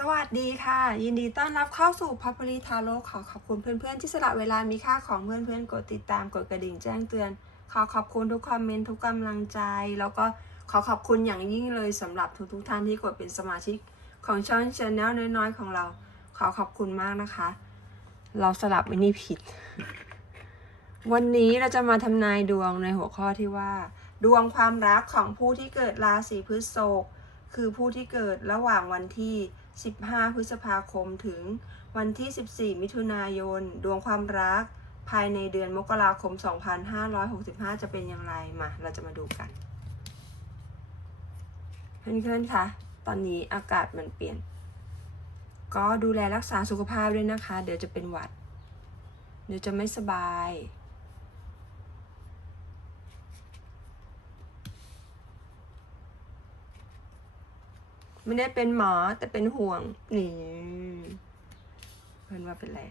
สวัสดีค่ะ ยินดีต้อนรับเข้าสู่พัพลีทาโร่ขอขอบคุณเพื่อนๆ ที่สละเวลามีค่าของเพื่อนๆ กดติดตามกดกระดิ่งแจ้งเตือน ขอขอบคุณทุกคอมเมนต์ทุกกำลังใจ แล้วก็ขอขอบคุณอย่างยิ่งเลยสำหรับทุกๆท่านที่กดเป็นสมาชิกของช่องชาแนลน้อยๆ ของเรา ขอขอบคุณมากนะคะ เราสลับไม่นี่ผิด วันนี้เราจะมาทำนายดวงในหัวข้อที่ว่า ดวงความรักของผู้ที่เกิดราศีพฤษภคือผู้ที่เกิดระหว่างวันที่ 15 พฤษภาคมถึงวันที่ 14 มิถุนายน ดวงความรัก ภายในเดือนมกราคม 2565 จะเป็นอย่างไรมาเราจะมาดูกัน เพื่อนๆคะตอนนี้อากาศมันเปลี่ยน ก็ดูแลรักษาสุขภาพด้วยนะคะ เดี๋ยวจะเป็นหวัด เดี๋ยวจะไม่สบาย ไม่ได้เป็นหมอแต่เป็นห่วง นี่เพื่อนว่าเป็นไร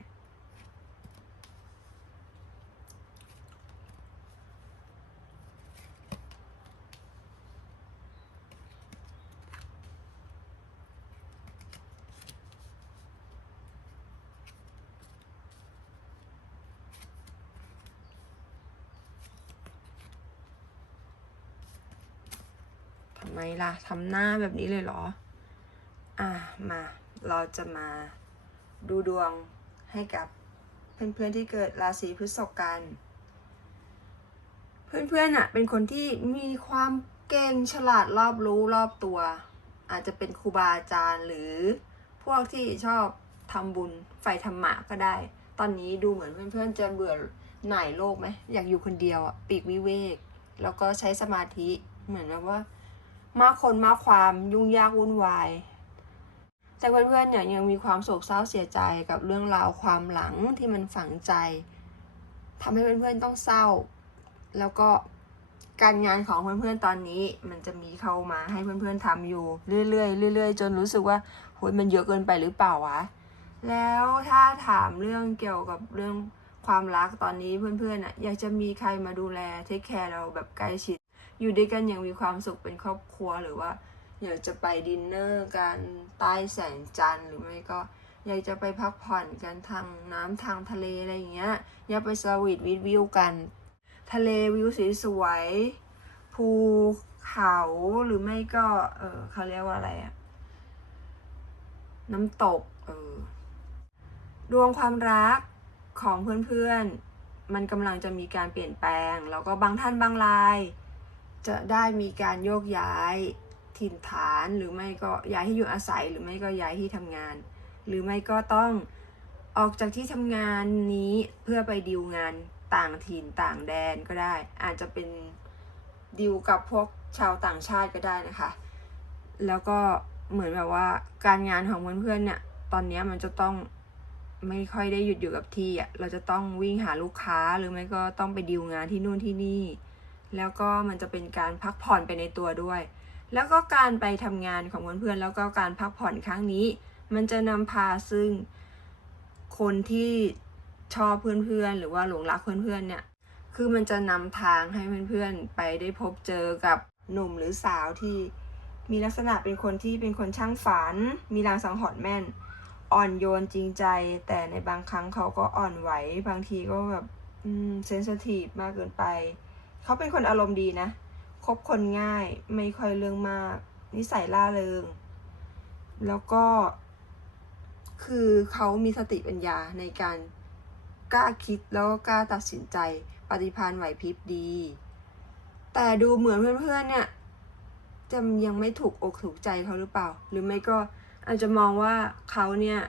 ทำไมล่ะทำหน้าแบบนี้เลยเหรออะ มาเราจะมาดูดวงให้กับเพื่อนๆที่เกิดราศีพฤษภกัน เพื่อนๆอะเป็นคนที่มีความเก่งฉลาดรอบรู้รอบตัว อาจจะเป็นครูบาอาจารย์หรือพวกที่ชอบทำบุญใฝ่ธรรมะก็ได้ ตอนนี้ดูเหมือนเพื่อนๆจะเบื่อหน่ายโลกไหมอยากอยู่คนเดียวอะปีกวิเวก แล้วก็ใช้สมาธิเหมือนแบบว่า มากคนมากความยุ่งยากวุ่นวาย แต่เพื่อนๆเนี่ยยังมีความโศกเศร้าเสียใจกับเรื่องราวความหลังที่มันฝังใจทำให้เพื่อนๆต้องเศร้า แล้วก็การงานของเพื่อนๆตอนนี้ มันจะมีเข้ามาให้เพื่อนๆทำอยู่เรื่อยๆเรื่อยๆ จนรู้สึกว่าโหยมันเยอะเกินไปหรือเปล่าวะแล้วถ้าถามเรื่องเกี่ยวกับเรื่องความรักตอนนี้เพื่อนๆอะอยากจะมีใครมาดูแลเทคแคร์เราแบบใกล้ชิด อยู่ด้วยกันอย่างมีความสุขเป็นครอบครัวหรือว่า อยากจะไปดินเนอร์กันใต้แสงจันทร์หรือไม่ก็อยากจะไปพักผ่อนกันทางน้ำทางทะเลอะไรอย่างเงี้ยอยากไปสวีทวิววิวกัน ทะเลวิวสวยภูเขาหรือไม่ก็ เออเขาเรียกว่าอะไรอะน้ำตก เออ ดวงความรักของเพื่อนๆ มันกำลังจะมีการเปลี่ยนแปลง แล้วก็บางท่านบางราย จะได้มีการโยกย้าย ถิ่นฐานหรือไม่ก็ย้ายที่อยู่อาศัย หรือไม่ก็ย้ายที่ทำงาน หรือไม่ก็ต้องออกจากที่ทำงานนี้เพื่อไปดิวงานต่างถิ่นต่างแดนก็ได้ อาจจะเป็นดิวกับพวกชาวต่างชาติก็ได้นะคะ แล้วก็เหมือนแบบว่าการงานของเพื่อนๆเนี่ยตอนนี้มันจะต้องไม่ค่อยได้หยุดอยู่กับที่อะเราจะต้องวิ่งหาลูกค้าหรือไม่ก็ต้องไปดิวงานที่นู่นที่นี่ แล้วก็มันจะเป็นการพักผ่อนไปในตัวด้วย แล้วก็การไปทำงานของเพื่อนๆแล้วก็การพักผ่อนครั้งนี้ มันจะนำพาซึ่งคนที่ชอบเพื่อนๆ หรือว่าหลงรักเพื่อนๆเนี่ยคือมันจะนำทางให้เพื่อนๆ ไปได้พบเจอกับหนุ่มหรือสาวที่มีลักษณะเป็นคนที่เป็นคนช่างฝัน มีรางสังหรณ์แม่น อ่อนโยนจริงใจ แต่ในบางครั้งเขาก็อ่อนไหว บางทีก็แบบเซนซิทีฟมากเกินไป เขาเป็นคนอารมณ์ดีนะ คบคนง่ายไม่ค่อยเรื่องมาก นิสัยล่าเริง แล้วก็ คือเขามีสติปัญญาในการกล้าคิดแล้วก็กล้าตัดสินใจ ปฏิภาณไหวพริบดี แต่ดูเหมือนเพื่อนๆเนี่ยจะยังไม่ถูกอกถูกใจเขาหรือเปล่า หรือไม่ก็อาจจะมองว่าเขาเนี่ย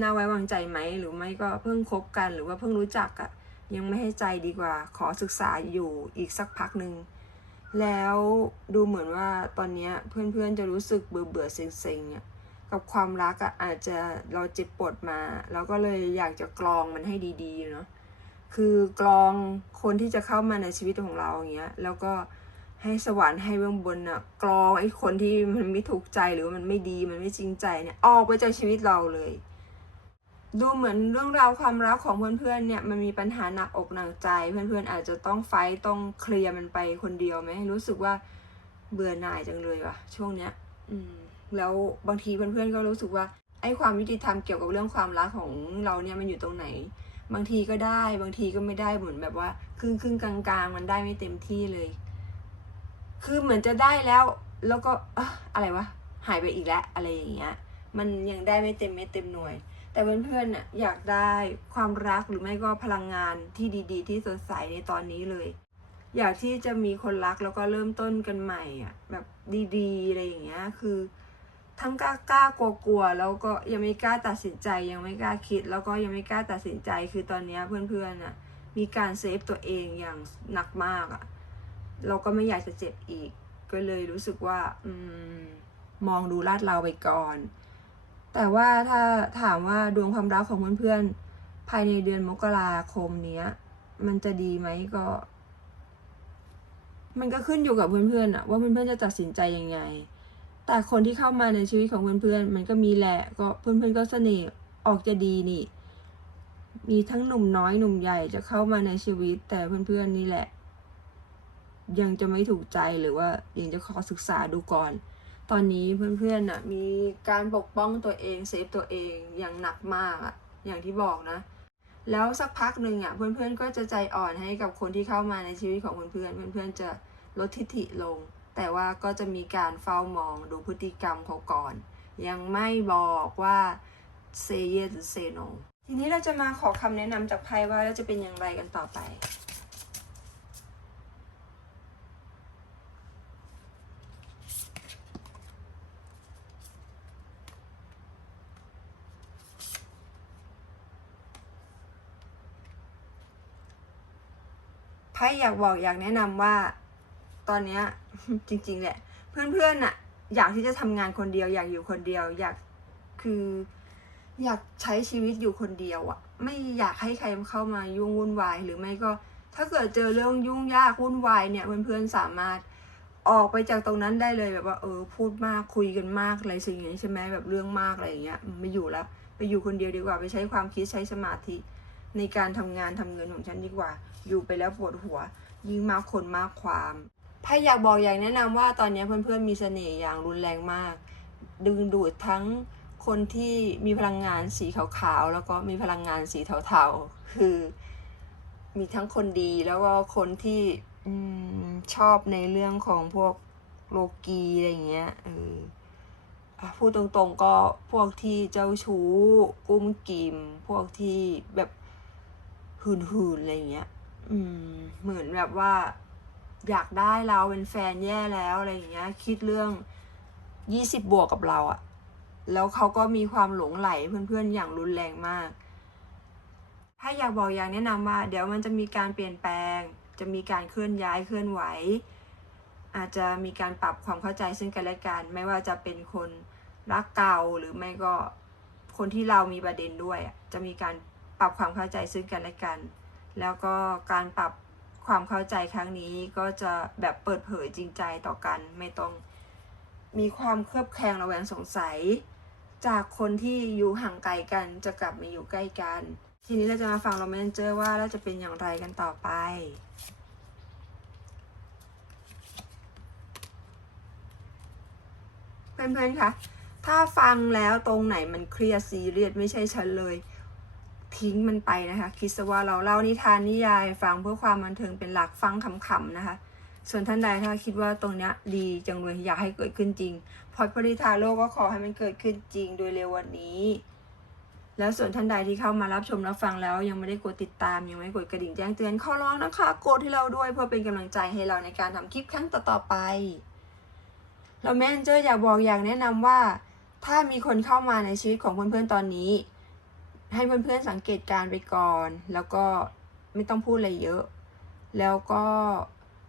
น่าไว้วางใจไหม หรือไม่ก็เพิ่งคบกันหรือว่าเพิ่งรู้จักอะยังไม่ให้ใจดีกว่า ขอศึกษาอยู่อีกสักพักหนึ่ง แล้วดูเหมือนว่าตอนนี้เพื่อนๆจะรู้สึกเบื่อเบื่อๆเซ็งๆเนี่ยกับความรักอะอาจจะเราเจ็บปวดมาเราก็เลยอยากจะกรองมันให้ดีๆเนาะคือกรองคนที่จะเข้ามาในชีวิตของเราอย่างเงี้ยแล้วก็ให้สวรรค์ให้เบื้องบนอะกรองไอ้คนที่มันไม่ถูกใจหรือว่ามันไม่ดีมันไม่จริงใจเนี่ยออกไปจากชีวิตเราเลย ดูเหมือนเรื่องราวความรักของเพื่อนๆเนี่ยมันมีปัญหาหนักอกหนักใจ เพื่อนๆอาจจะต้องไฟต้องเคลียร์มันไปคนเดียวไหมรู้สึกว่าเบื่อหน่ายจังเลยว่ะ ช่วงเนี้ย อืม แล้วบางทีเพื่อนๆก็รู้สึกว่าไอ้ความยุติธรรมเกี่ยวกับเรื่องความรักของเราเนี่ยมันอยู่ตรงไหน บางทีก็ได้บางทีก็ไม่ได้เหมือนแบบว่าครึ่งครึ่งกลางๆ มันได้ไม่เต็มที่เลย คือเหมือนจะได้แล้ว แล้วก็อะไรวะหายไปอีกแล้วอะไรอย่างเงี้ย มันยังได้ไม่เต็มเม็ดเต็มหน่วย แต่เพื่อนๆน่ะอยากได้ความรักหรือไม่ก็พลังงานที่ดีๆ ที่สดใสในตอนนี้เลย อยากที่จะมีคนรักแล้วก็เริ่มต้นกันใหม่อะแบบดีๆอะไรอย่างเงี้ยคือทั้งกล้ากล้ากลัวกลัวๆแล้วก็ยังไม่กล้าตัดสินใจยังไม่กล้าคิด แล้วก็ยังไม่กล้าตัดสินใจคือตอนนี้เพื่อนๆน่ะมีการเซฟตัวเองอย่างหนักมากอะเราก็ไม่อยากจะเจ็บอีก ก็เลยรู้สึกว่า อืม มองดูลาดเราไปก่อน แต่ว่าถ้าถามว่าดวงความรักของเพื่อนๆ ภายในเดือนมกราคมเนี้ย มันจะดีไหมก็ มันก็ขึ้นอยู่กับเพื่อนๆอะว่าเพื่อนๆจะตัดสินใจยังไง แต่คนที่เข้ามาในชีวิตของเพื่อนๆ มันก็มีแหละ ก็เพื่อนๆก็เสน่ห์ออกจะดีนี่ มีทั้งหนุ่มน้อยหนุ่มใหญ่จะเข้ามาในชีวิต แต่เพื่อนๆนี่แหละ ยังจะไม่ถูกใจหรือว่ายังจะขอศึกษาดูก่อน ตอนนี้เพื่อนๆน่ะมีการปกป้องตัวเองเซฟตัวเองอย่างหนักมากอะอย่างที่บอกนะ แล้วสักพักหนึ่งอะเพื่อนๆก็จะใจอ่อนให้กับคนที่เข้ามาในชีวิตของเพื่อนๆเพื่อนๆจะลดทิฐิลง แต่ว่าก็จะมีการเฝ้ามองดูพฤติกรรมเขาก่อน ยังไม่บอกว่า say yes หรือ say no ทีนี้เราจะมาขอคำแนะนำจากไพ่ว่าแล้วจะเป็นอย่างไรกันต่อไป พ่อยากบอกอยากแนะนำว่า ตอนเนี้ยจริง ๆแหละเพื่อนๆน่ะ อยากที่จะทำงานคนเดียว อยากอยู่คนเดียว อยากคือ อยากใช้ชีวิตอยู่คนเดียวอะไม่อยากให้ใครเข้ามายุ่งวุ่นวายหรือไม่ก็ ถ้าเกิดเจอเรื่องยุ่งยากวุ่นวายเนี่ยเพื่อนๆสามารถออกไปจากตรงนั้นได้เลยแบบว่าเออพูดมากคุยกันมากอะไรสิ่งอย่างนี้ใช่ไหมแบบเรื่องมากอะไรอย่างเงี้ยไม่อยู่แล้วไปอยู่คนเดียวดีกว่าไปใช้ความคิดใช้สมาธิ ในการทำงานทำเงินของฉันดีกว่า อยู่ไปแล้วปวดหัว ยิ่งมากคนมากความไพ่อยากบอกอย่างแนะนำว่าตอนนี้เพื่อนๆมีเสน่ห์อย่างรุนแรงมาก ดึงดูดทั้งคนที่มีพลังงานสีขาวๆแล้วก็มีพลังงานสีเทาๆ คือ มีทั้งคนดีแล้วก็คนที่อชอบในเรื่องของพวกโลกีอะไรเงี้ยเออพูดตรงๆก็พวกที่เจ้าชู้กุ้มกิม พวกที่แบบ หืนๆอะไรอย่างเงี้ย อืม เหมือนแบบว่า อยากได้เราเป็นแฟนแย่แล้วอะไรอย่างเงี้ย คิดเรื่องยี่สิบบวกกับเราอะแล้วเขาก็มีความหลงไหลเพื่อนๆอย่างรุนแรงมาก ถ้าอยากบอกอย่างแนะนำว่า เดี๋ยวมันจะมีการเปลี่ยนแปลง จะมีการเคลื่อนย้ายเคลื่อนไหว อาจจะมีการปรับความเข้าใจซึ่งกันและกัน ไม่ว่าจะเป็นคนรักเก่าหรือไม่ก็คนที่เรามีประเด็นด้วยจะมีการ ปรับความเข้าใจซึ่งกันและกัน แล้วก็การปรับความเข้าใจครั้งนี้ก็จะแบบเปิดเผยจริงใจต่อกัน ไม่ต้องมีความเครือบแคลงระแวงสงสัย จากคนที่อยู่ห่างไกลกันจะกลับมาอยู่ใกล้กัน ทีนี้เราจะมาฟังโรแมนเจอร์ว่าแล้วจะเป็นอย่างไรกันต่อไป เพื่อนๆคะถ้าฟังแล้วตรงไหนมันเครียดซีเรียสไม่ใช่ฉันเลย ทิ้งมันไปนะคะ คิดซะว่าเราเล่านิทานนิยายฟังเพื่อความบันเทิงเป็นหลักฟังขำๆนะคะ ส่วนท่านใดถ้าคิดว่าตรงนี้ดีจังเลยอยากให้เกิดขึ้นจริง พอดพริทาโลกก็ขอให้มันเกิดขึ้นจริงโดยเร็ววันนี้แล้วส่วนท่านใดที่เข้ามารับชมรับฟังแล้ว ยังไม่ได้กดติดตาม ยังไม่กดกระดิ่งแจ้งเตือนขอร้องนะคะ กดให้เราด้วยเพื่อเป็นกำลังใจให้เราในการทำคลิปครั้งต่อๆไป เราแมนเจอร์อยากบอกอย่างแนะนำว่า ถ้ามีคนเข้ามาในชีวิตของเพื่อนๆตอนนี้ ให้เพื่อนๆสังเกตการไปก่อน แล้วก็ไม่ต้องพูดอะไรเยอะ แล้วก็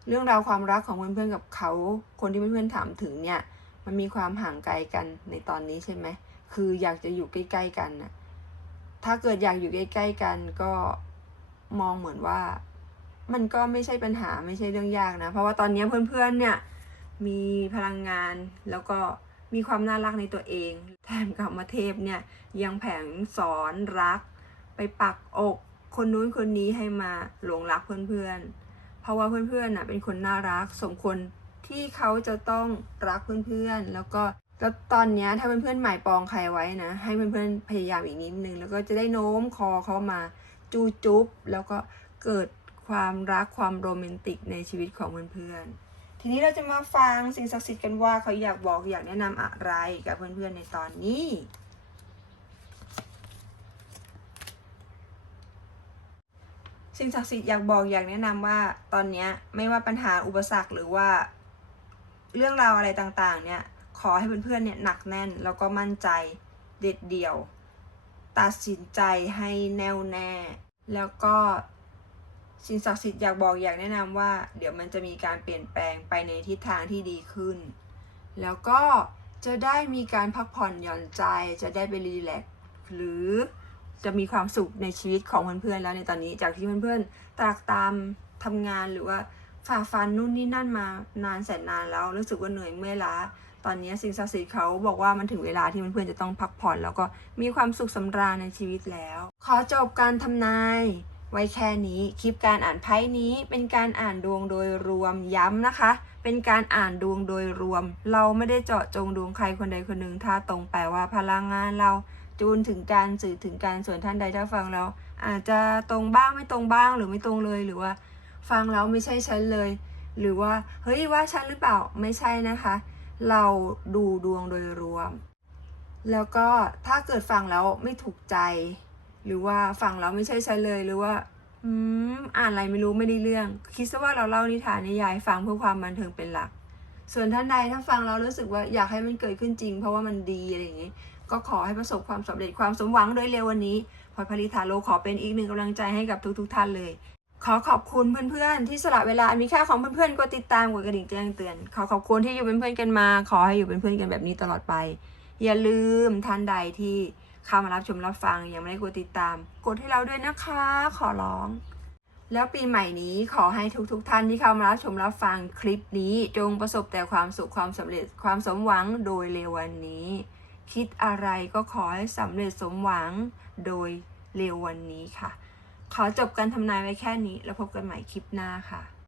เรื่องราวความรักของเพื่อนๆกับเขา คนที่เพื่อนๆถามถึงเนี่ย มันมีความห่างไกลกันในตอนนี้ใช่ไหมคืออยากจะอยู่ใกล้ ๆ กันนะถ้าเกิดอยากอยู่ใกล้ ๆ กันก็มองเหมือนว่า มันก็ไม่ใช่ปัญหาไม่ใช่เรื่องยากนะ เพราะว่าตอนนี้เพื่อนๆเนี่ยมีพลังงานแล้วก็ มีความน่ารักในตัวเอง แถมกับมาเทพเนี่ยยังแผงสอนรัก ไปปักอก คนนู้นคนนี้ให้มาหลงรักเพื่อนๆ เพราะว่าเพื่อนๆน่ะเป็นคนน่ารักสมควรที่เขาจะต้องรักเพื่อนๆ แล้วก็แล้วตอนเนี้ยถ้าเพื่อนๆหมายปองใครไว้นะ ให้เพื่อนๆพยายามอีกนิดนึง แล้วก็จะได้โน้มคอเขามาจูจุ๊บแล้วก็เกิดความรักความโรแมนติกในชีวิตของเพื่อนๆ ทีนี้เราจะมาฟังสิ่งศักดิ์สิทธิ์กันว่าเขาอยากบอกอยากแนะนำอะไรกับเพื่อนๆในตอนนี้สิ่งศักดิ์สิทธิ์อยากบอกอยากแนะนำว่าตอนเนี้ไม่ว่าปัญหาอุปสรรคหรือว่า เรื่องราวอะไรต่างๆ เนี่ยขอให้เพื่อนๆเนี่ยหนักแน่นแล้วก็มั่นใจเด็ดเดี่ยว ตัดสินใจให้แน่วแน่ แล้วก็ สิ่งศักดิ์สิทธิ์อยากบอกอยากแนะนำว่า เดี๋ยวมันจะมีการเปลี่ยนแปลงไปในทิศทางที่ดีขึ้น แล้วก็จะได้มีการพักผ่อนหย่อนใจจะได้ไปรีแลกหรือจะมีความสุขในชีวิตของเพื่อนๆแล้วในตอนนี้จากที่เพื่อนๆตรากตามทำงานหรือว่าฝ่าฟันนู่นนี่นั่นมานานแสนนานแล้วรู้สึกว่าเหนื่อยเมื่อยล้าตอนนี้สิ่งศักดิ์สิทธิ์เขาบอกว่ามันถึงเวลาที่เพื่อนๆจะต้องพักผ่อน แล้วก็มีความสุขสำราญในชีวิตแล้ว ขอจบการทำนาย ไว้แค่นี้คลิปการอ่านไพ่นี้เป็นการอ่านดวงโดยรวมย้ำนะคะ เป็นการอ่านดวงโดยรวม เราไม่ได้เจาะจงดวงใครคนใดคนหนึ่งถ้าตรงแปลว่าพลังงานเราจูนถึงการสื่อถึงการส่วนท่านใดถ้าฟังแล้ว อาจจะตรงบ้างไม่ตรงบ้างหรือไม่ตรงเลยหรือว่า ฟังแล้วไม่ใช่ฉันเลย หรือว่าเฮ้ยว่าฉันหรือเปล่าไม่ใช่นะคะ เราดูดวงโดยรวม แล้วก็ถ้าเกิดฟังแล้วไม่ถูกใจ หรือว่าฟังแล้วไม่ใช่ฉันเลยหรือว่า อืมอ่านอะไรไม่รู้ไม่ได้เรื่อง คิดซะว่าเราเล่านิทานนิยายฟังเพื่อความบันเทิงเป็นหลัก ส่วนท่านใดถ้าฟังแล้วรู้สึกว่าอยากให้มันเกิดขึ้นจริง เพราะว่ามันดีอะไรอย่างนี้ก็ขอให้ประสบความสำเร็จความสมหวังโดยเร็ววันนี้พลอยพลิธาโลขอเป็นอีกหนึ่งกำลังใจให้กับทุกๆทท่านเลย ขอขอบคุณเพื่อนๆ ที่สละเวลาอันมีค่าของเพื่อนๆกดติดตามกดกระดิ่งแจ้งเตือน ขอขอบคุณที่อยู่เป็นเพื่อนกันมา ขอให้อยู่เป็นเพื่อนกันแบบนี้ตลอดไป อย่าลืมท่านใดที่ เข้ามารับชมรับฟังยังไม่ได้กดติดตาม กดให้เราด้วยนะคะ ขอร้อง แล้วปีใหม่นี้ขอให้ทุกๆทท่านที่เข้ามารับชมรับฟังคลิปนี้ จงประสบแต่ความสุขความสำเร็จความสมหวังโดยเร็ววันนี้ คิดอะไรก็ขอให้สำเร็จสมหวังโดยเร็ววันนี้ค่ะ ขอจบการทำนายไว้แค่นี้ แล้วพบกันใหม่คลิปหน้าค่ะ